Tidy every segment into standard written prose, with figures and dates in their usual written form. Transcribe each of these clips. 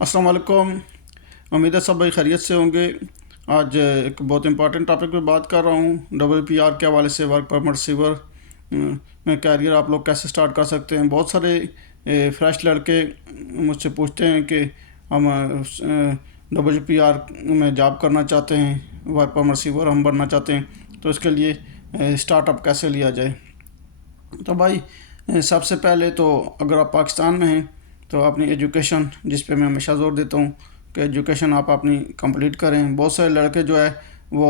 अस्सलाम वालेकुम। उम्मीद है सब भाई खैरियत से होंगे। आज एक बहुत इंपॉर्टेंट टॉपिक पे बात कर रहा हूँ। WPR के हवाले से वर्क परमिट रिसीवर में कैरियर आप लोग कैसे स्टार्ट कर सकते हैं। बहुत सारे फ्रेश लड़के मुझसे पूछते हैं कि हम WPR में जॉब करना चाहते हैं, वर्क परमिट रिसीवर हम बनना चाहते हैं, तो इसके लिए स्टार्टअप कैसे लिया जाए। तो भाई सबसे पहले तो अगर आप पाकिस्तान में हैं तो अपनी एजुकेशन, जिस पे मैं हमेशा ज़ोर देता हूँ कि एजुकेशन आप अपनी कंप्लीट करें। बहुत सारे लड़के जो है वो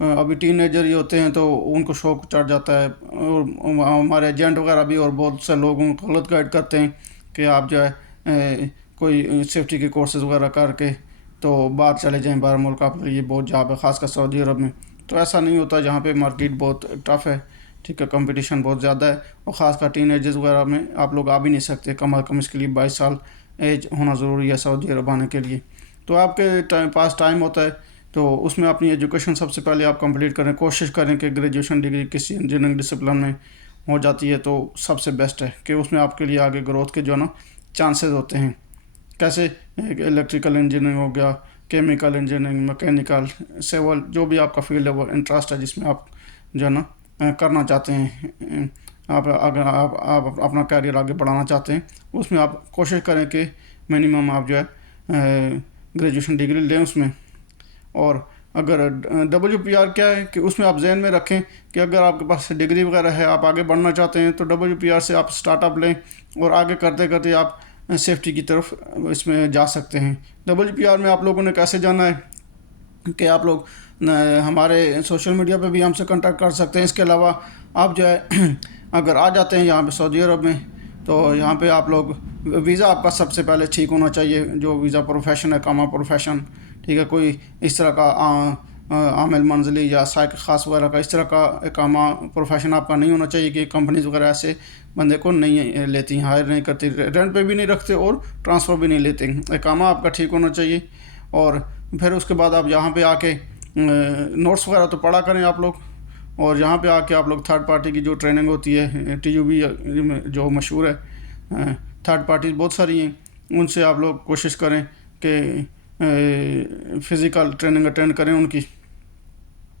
अभी टीनेजर ही होते हैं तो उनको शौक चढ़ जाता है, और हमारे एजेंट वगैरह भी और बहुत से लोग उनको गलत गाइड करते हैं कि आप जो है कोई सेफ्टी के कोर्सेज़ वगैरह करके तो बाहर चले जाएं, बाहर मुल्क आपके लिए बहुत जॉब है, ख़ासकर सऊदी अरब में। तो ऐसा नहीं होता, जहाँ पे मार्केट बहुत टफ़ है, ठीक है, कंपटीशन बहुत ज़्यादा है, और ख़ासकर टीन एजेस वगैरह में आप लोग आ भी नहीं सकते। कम अज़ कम इसके लिए 22 साल एज होना ज़रूरी है सऊदी अरब आने के लिए। तो आपके पास टाइम होता है तो उसमें अपनी एजुकेशन सबसे पहले आप कंप्लीट करें। कोशिश करें कि ग्रेजुएशन डिग्री किसी इंजीनियरिंग डिसिप्लिन में हो जाती है तो सबसे बेस्ट है कि उसमें आपके लिए आगे ग्रोथ के जो ना चांसेस होते हैं। कैसे? इलेक्ट्रिकल इंजीनियरिंग हो गया, केमिकल इंजीनियरिंग, मैकेनिकल, सिविल, जो भी आपका फील्ड है वो इंटरेस्ट है जिसमें आप जो है ना करना चाहते हैं, आप अगर आप अपना कैरियर आगे बढ़ाना चाहते हैं, उसमें आप कोशिश करें कि मिनिमम आप जो है ग्रेजुएशन डिग्री लें उसमें। और अगर WPR क्या है कि उसमें आप जहन में रखें कि अगर आपके पास डिग्री वगैरह है, आप आगे बढ़ना चाहते हैं, तो WPR से आप स्टार्टअप लें और आगे करते करते आप सेफ्टी की तरफ इसमें जा सकते हैं। WPR में आप लोगों ने कैसे जाना है कि आप लोग हमारे सोशल मीडिया पे भी हमसे कांटेक्ट कर सकते हैं। इसके अलावा आप जो है अगर आ जाते हैं यहाँ पे सऊदी अरब में, तो यहाँ पे आप लोग वीज़ा आपका सबसे पहले ठीक होना चाहिए। जो वीज़ा प्रोफेशन है, कामा प्रोफेशन, ठीक है, कोई इस तरह का आमिल मंजली या साइक ख़ास वगैरह का इस तरह का कामा प्रोफेशन आपका नहीं होना चाहिए कि कंपनीज वगैरह ऐसे बंदे को नहीं लेती, हायर नहीं करती, रेंट पे भी नहीं रखते और ट्रांसफ़र भी नहीं लेते। कामा आपका ठीक होना चाहिए। और फिर उसके बाद आप यहाँ पे आके नोट्स वगैरह तो पढ़ा करें आप लोग, और यहाँ पे आके आप लोग थर्ड पार्टी की जो ट्रेनिंग होती है, TUB जो मशहूर है, थर्ड पार्टीज बहुत सारी हैं, उनसे आप लोग कोशिश करें कि फ़िज़िकल ट्रेनिंग अटेंड करें। उनकी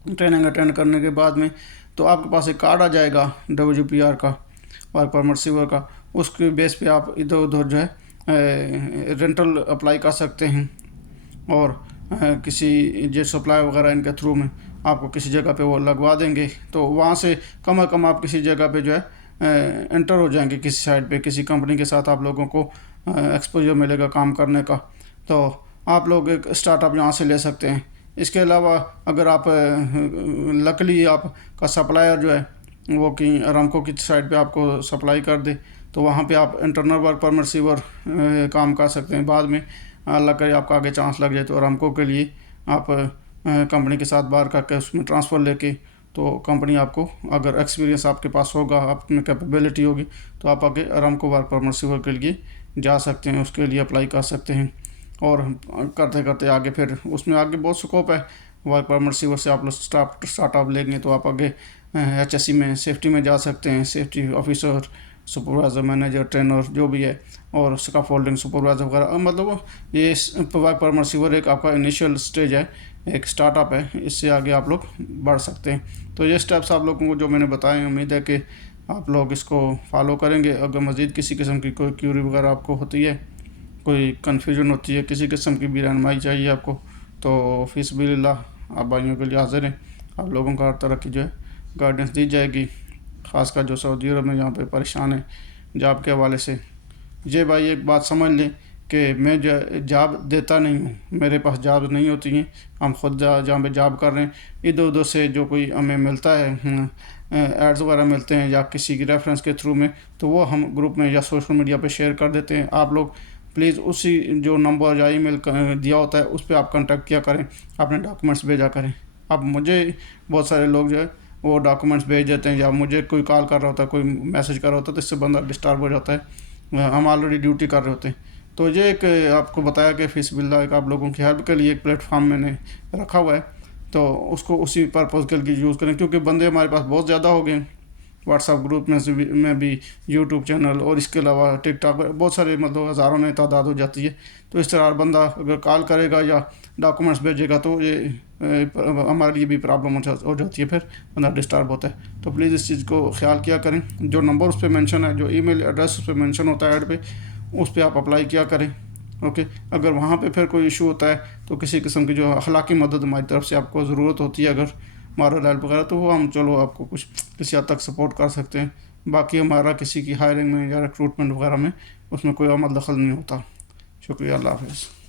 ट्रेनिंग अटेंड करने के बाद में तो आपके पास एक कार्ड आ जाएगा WPR का, वर्क परमिट रिसीवर का। उसके बेस पे आप इधर उधर जो है रेंटल अप्लाई कर सकते हैं, और किसी जो सप्लाई वगैरह इनके थ्रू में आपको किसी जगह पे वो लगवा देंगे, तो वहाँ से कम से कम आप किसी जगह पे जो है एंटर हो जाएंगे, किसी साइड पे किसी कंपनी के साथ आप लोगों को एक्सपोजर मिलेगा काम करने का। तो आप लोग एक स्टार्टअप यहाँ से ले सकते हैं। इसके अलावा अगर आप लकली आपका सप्लायर जो है वो कि अरामको की साइड पे आपको सप्लाई कर दे, तो वहाँ पे आप इंटरनल वर्क परमिट रिसीवर काम कर सकते हैं। बाद में अल्लाह करे आपका आगे चांस लग जाए तो अरामको के लिए आप कंपनी के साथ बाहर करके उसमें ट्रांसफ़र लेके, तो कंपनी आपको, अगर एक्सपीरियंस आपके पास होगा, आप में कैपेबिलिटी होगी, तो आप आगे अरामको वर्क परमिट रिसीवर के लिए जा सकते हैं, उसके लिए अप्लाई कर सकते हैं। और करते करते आगे फिर उसमें आगे बहुत स्कोप है। वर्क परमिट रिसीवर से आप लोग स्टार्टअप लेंगे तो आप आगे HSE में सेफ्टी में जा सकते हैं, safety officer, supervisor, manager, trainer जो भी है, और उसका फोल्डिंग सुपरवाइज़र वगैरह। मतलब ये वर्क परमिट रिसीवर एक आपका इनिशियल स्टेज है, एक स्टार्टअप है, इससे आगे आप लोग बढ़ सकते हैं। तो ये स्टेप्स आप लोगों को जो मैंने बताए, उम्मीद है कि आप लोग इसको फॉलो करेंगे। अगर मज़ीद किसी किस्म की कोई क्यूरी वगैरह आपको होती है, कोई कन्फ्यूजन होती है, किसी किस्म की भी रहनुमाई चाहिए आपको, तो फ़िज़बिलिल्लाह आप भाइयों के लिए हाज़िर हैं। आप लोगों को हर तरह की जो है गाइडेंस दी जाएगी, ख़ासकर जो सऊदी अरब में यहाँ पे परेशान है जॉब के हवाले से। ये भाई एक बात समझ लें कि मैं जॉब देता नहीं हूँ, मेरे पास जॉब नहीं होती हैं, हम खुद जहाँ पे जॉब कर रहे हैं, इधर उधर से जो कोई हमें मिलता है, एड्स वगैरह मिलते हैं या किसी की रेफरेंस के थ्रू में, तो वो हम ग्रुप में या सोशल मीडिया पे शेयर कर देते हैं। आप लोग प्लीज़ उसी जो नंबर या ईमेल दिया होता है उस पर आप कांटेक्ट किया करें, अपने डॉक्यूमेंट्स भेजा करें। अब मुझे बहुत सारे लोग जो है वो डॉक्यूमेंट्स भेज देते हैं, या मुझे कोई कॉल कर रहा होता है, कोई मैसेज कर रहा होता है, तो इससे बंदा डिस्टर्ब हो जाता है, हम ऑलरेडी ड्यूटी कर रहे होते हैं। तो ये एक आपको बताया कि फ़िज़बिल्लाह एक आप लोगों की हेल्प के लिए एक प्लेटफॉर्म मैंने रखा हुआ है, तो उसको उसी पर्पज़ के लिए यूज़ करें, क्योंकि बंदे हमारे पास बहुत ज़्यादा हो गए हैं, व्हाट्सएप ग्रुप में भी यूट्यूब चैनल और इसके अलावा टिकटॉक, बहुत सारे मतलब हज़ारों में तादाद हो जाती है। तो इस तरह बंदा अगर कॉल करेगा या डॉक्यूमेंट्स भेजेगा तो ये हमारे लिए भी प्रॉब्लम हो जाती है, फिर बंदा डिस्टर्ब होता है। तो प्लीज़ इस चीज़ को ख्याल किया करें। जो नंबर उस पर मेंशन है, जो ईमेल एड्रेस उस पर मेंशन होता है ऐड पे, उस पर आप अप्लाई किया करें। ओके, अगर वहाँ पे फिर कोई इशू होता है तो किसी किस्म की जो अखलाकी मदद हमारी तरफ से आपको ज़रूरत होती है, अगर मॉरल हेल्प वगैरह, तो वो हम चलो आपको कुछ किसी हद तक सपोर्ट कर सकते हैं। बाकी हमारा किसी की हायरिंग में या रिक्रूटमेंट वगैरह में उसमें कोई अमल दखल नहीं होता। शुक्रिया, अल्लाह हाफ़िज़।